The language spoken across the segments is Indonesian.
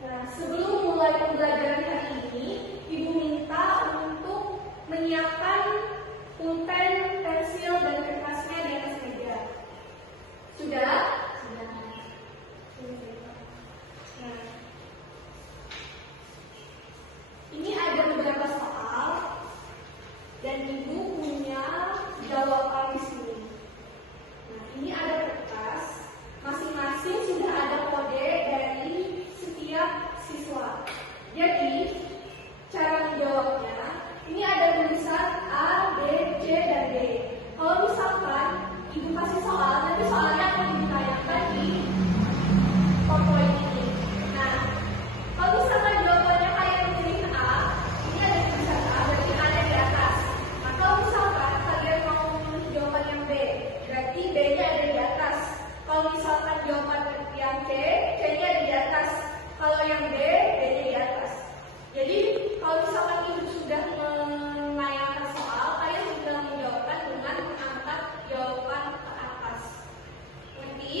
Nah, sebelum mulai pembelajaran hari ini, Ibu minta untuk menyiapkan pulpen, pensil, dan kertasnya di atas meja. Sudah? Sudah. Nah, ini ada beberapa soal dan Ibu punya jawaban di sini. Nah, ini ada kertas, masing-masing sudah ada kode dari setiap siswa. Jadi, cara menjawabnya, ini ada tulisan A, B, C, dan D. Kalau misalkan Ibu kasih soal, nanti soalnya akan ditayangkan di PowerPoint ini. Nah, kalau misalkan jawabannya kayak pilih A, ini ada tulisan A, berarti A-nya di atas. Nah, kalau misalkan kalian mau memilih jawaban yang B, berarti B-nya ada di atas. Kalau misalkan jawaban yang C, C-nya ada di atas. Kalau yang B, B-nya di atas. Jadi, kalau misalkan Ibu sudah menayangkan soal, kalian sudah menjawabkan dengan mengangkat jawaban ke atas. Ngerti?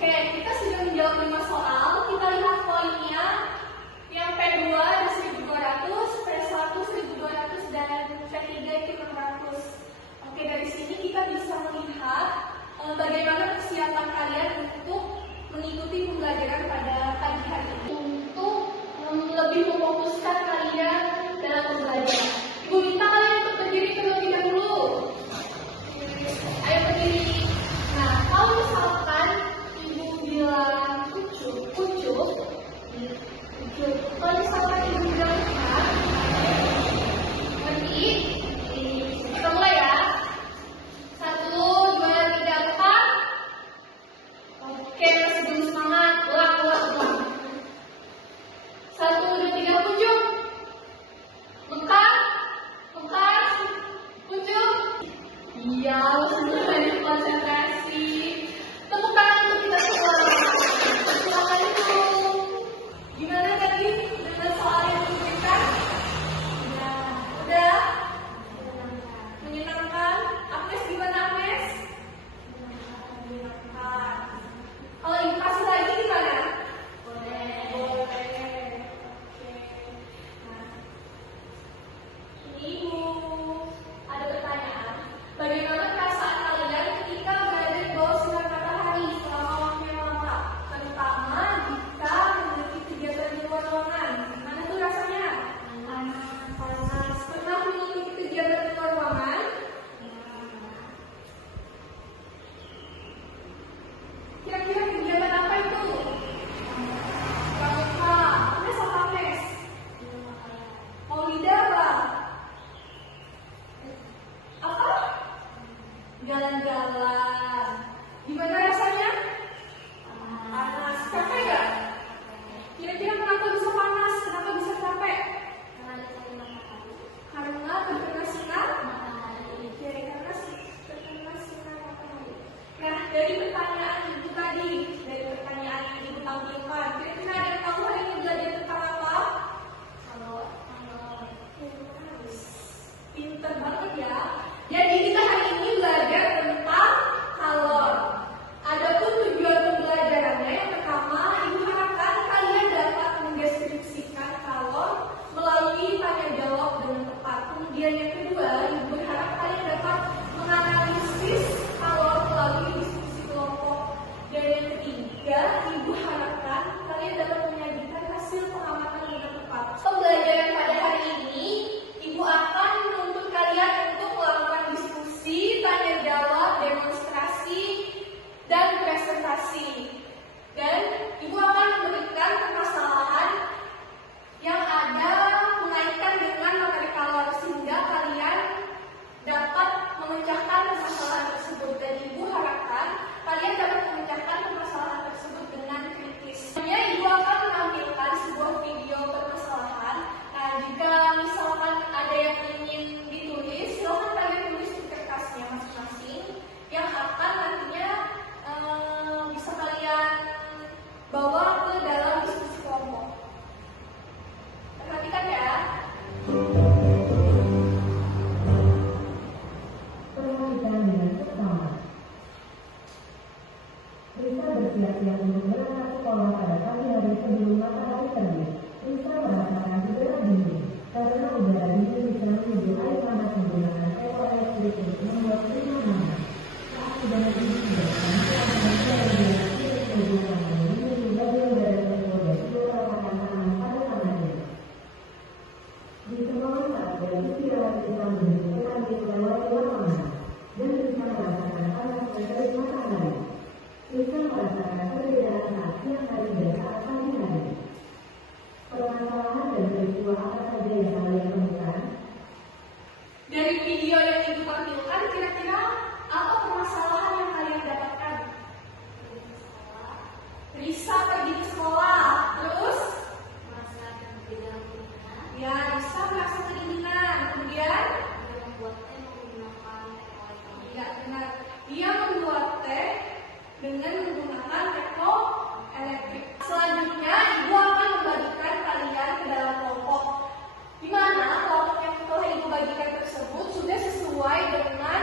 Oke, kita sudah menjawab 5 soal. Kita lihat poinnya. Yang P2 ada 1200, P1 1200, dan P3 itu 600. Oke, dari sini kita bisa melihat bagaimana persiapan kalian untuk mengikuti pembelajaran pada pagi hari ini. Untuk lebih memfokuskan kalian dalam belajar. Ibu minta kalian untuk berdiri terlebih dahulu. Ayo berdiri. Nah, kalau misalkan Ibu bilang kucuk. Kalau misalkan Ibu bilang empat, berarti kita mulai ya. 1, 2, 3, 4. Oke, masih belum semangat. Ulang. 1, 2, 3, kucuk. Mekar, kucuk. Iya, sudah banyak konsentrasi. Tepuk tangan untuk kita semua. Silakan itu. Gimana tadi dengan soal yang udara dingin bisa menuju air panas menggunakan teko elektrik untuk membuat prima hangat. Saat udara dingin digerakkan, manusia radiasi menuju tangan menuju bagian udara teko dan juga meletakkan tangan pada tangannya. Di semua saat beristirahat kita menunjukkan di melewati lapangan dan bisa merasakan panas dan terik matahari. Bisa merasakan perbedaan saat siang hari dan saat pagi hari. Permasalahan dan peristiwa apa saja yang kalian temukan? Dari video yang Ibu tampilkan, kira-kira apa permasalahan yang kalian dapatkan? Risa pergi ke sekolah, terus? Ya, Risa merasa kedinginan, kemudian? Ya, benar. Dia membuat teh dengan menggunakan teko elektrik. Selanjutnya, Ibu akan membagikan kalian ke dalam kelompok, di mana kelompok yang telah Ibu bagikan tersebut sudah sesuai dengan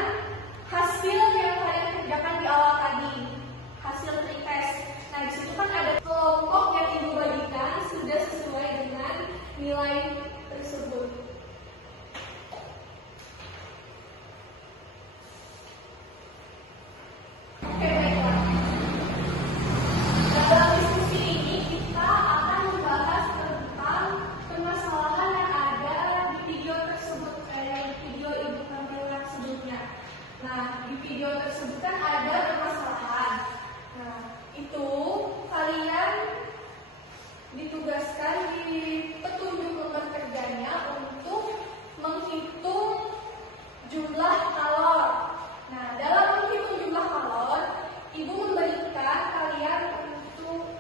hasil yang kalian kerjakan di awal tadi, hasil pretest. Nah, di situ kan ada kelompok yang Ibu bagikan sudah sesuai dengan nilai tersebut. Oke, baiklah. Dalam diskusi ini kita akan membahas tentang permasalahan yang ada di video tersebut, di video Ibu tampilkan sebelumnya. Nah, di video tersebut kan ada permasalahan. Nah, itu kalian ditugaskan di petunjuk lembar kerjanya untuk menghitung jumlah kalor. Nah, dalam menghitung jumlah kalor, Ibu memberikan kalian untuk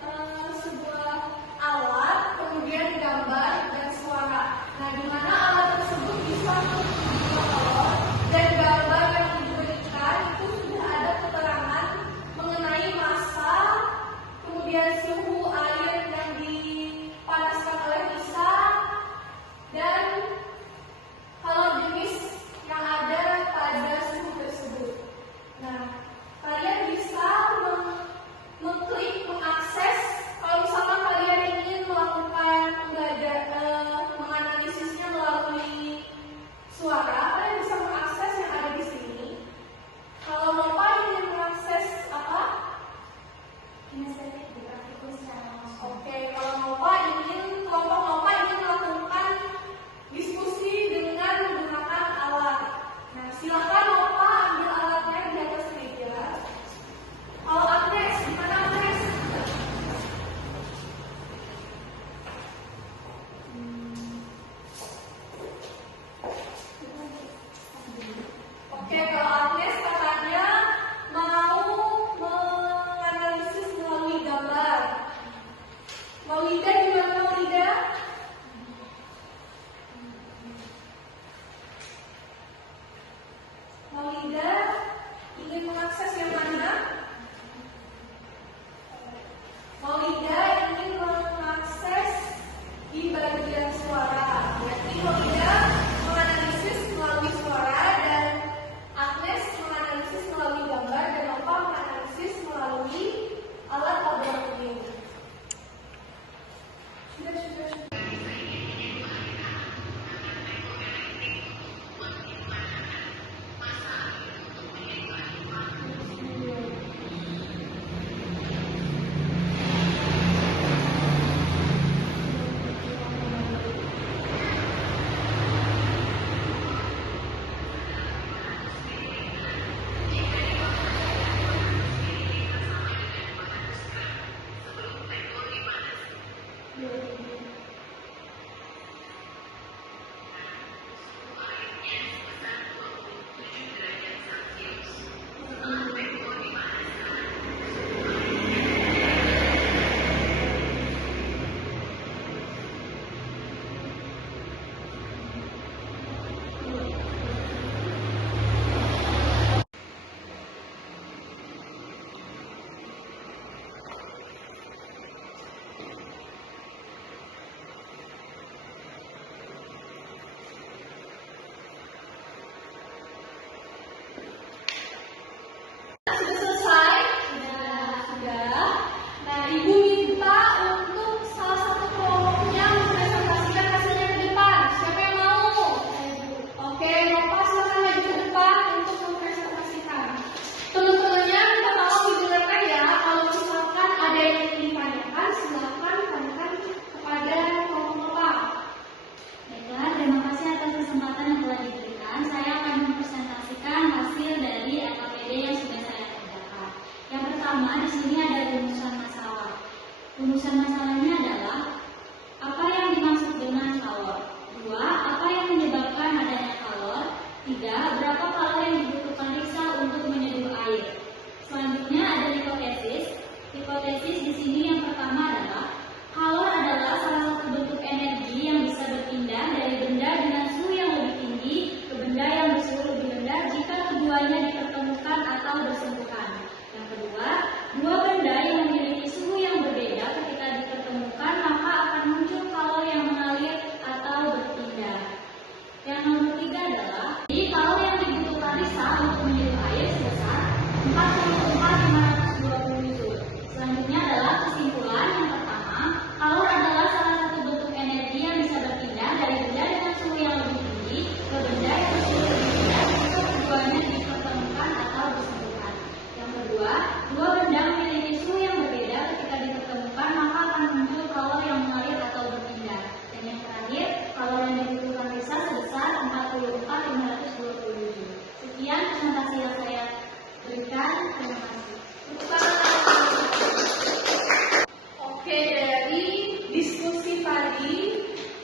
sebuah alat, kemudian gambar dan suara. Nah, di mana alat tersebut bisa menghitung jumlah kalor dan gambar yang Ibu berikan itu sudah ada keterangan mengenai massa, kemudian suhu air yang dipanaskan oleh Risa, dan kalor jenis yang ada pada suhu tersebut. Nah, kalian bisa mengklik, mengakses. Kalau misalkan kalian ingin melakukan menganalisisnya melalui suara, kalian bisa mengakses yang ada di sini. Kalau Bapak ingin mengakses apa? Oke, kalau Bapak ingin melakukan diskusi dengan menggunakan alat. Nah, silakan Bapak ambil alatnya di atas meja. Kalau Agnes, di mana Agnes? Oke, kalau Agnes katanya mau menganalisis melalui gambar. Maulida gimana Maulida? Maulida ingin mengakses yang mana? Maulida ingin mengakses di bagian suara. Jadi Maulida menganalisis melalui suara dan Agnes menganalisis melalui gambar dan Nova menganalisis melalui alat laboratorium. Sudah.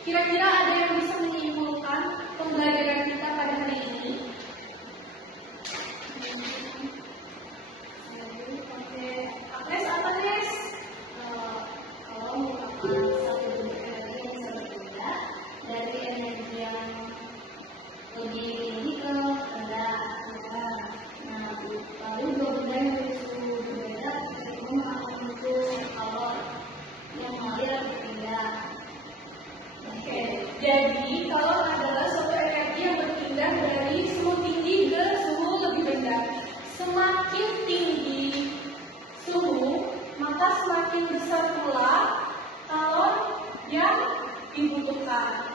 Kira-kira ada yang bisa menyimpulkan pembelajaran kita pada hari ini? Oke, Agnes apa Agnes? Kalau merupakan satu bentuk energi yang bisa berbeda dari energi yang lebih tinggi ke rendah. Nah, lalu dua benda yang bersuhu berbeda itu akan muncul kalor yang mengalir berpindah. Oke, jadi kalor adalah suatu energi yang berpindah dari suhu tinggi ke suhu lebih rendah. Semakin tinggi suhu, maka semakin besar pula kalor yang dibutuhkan.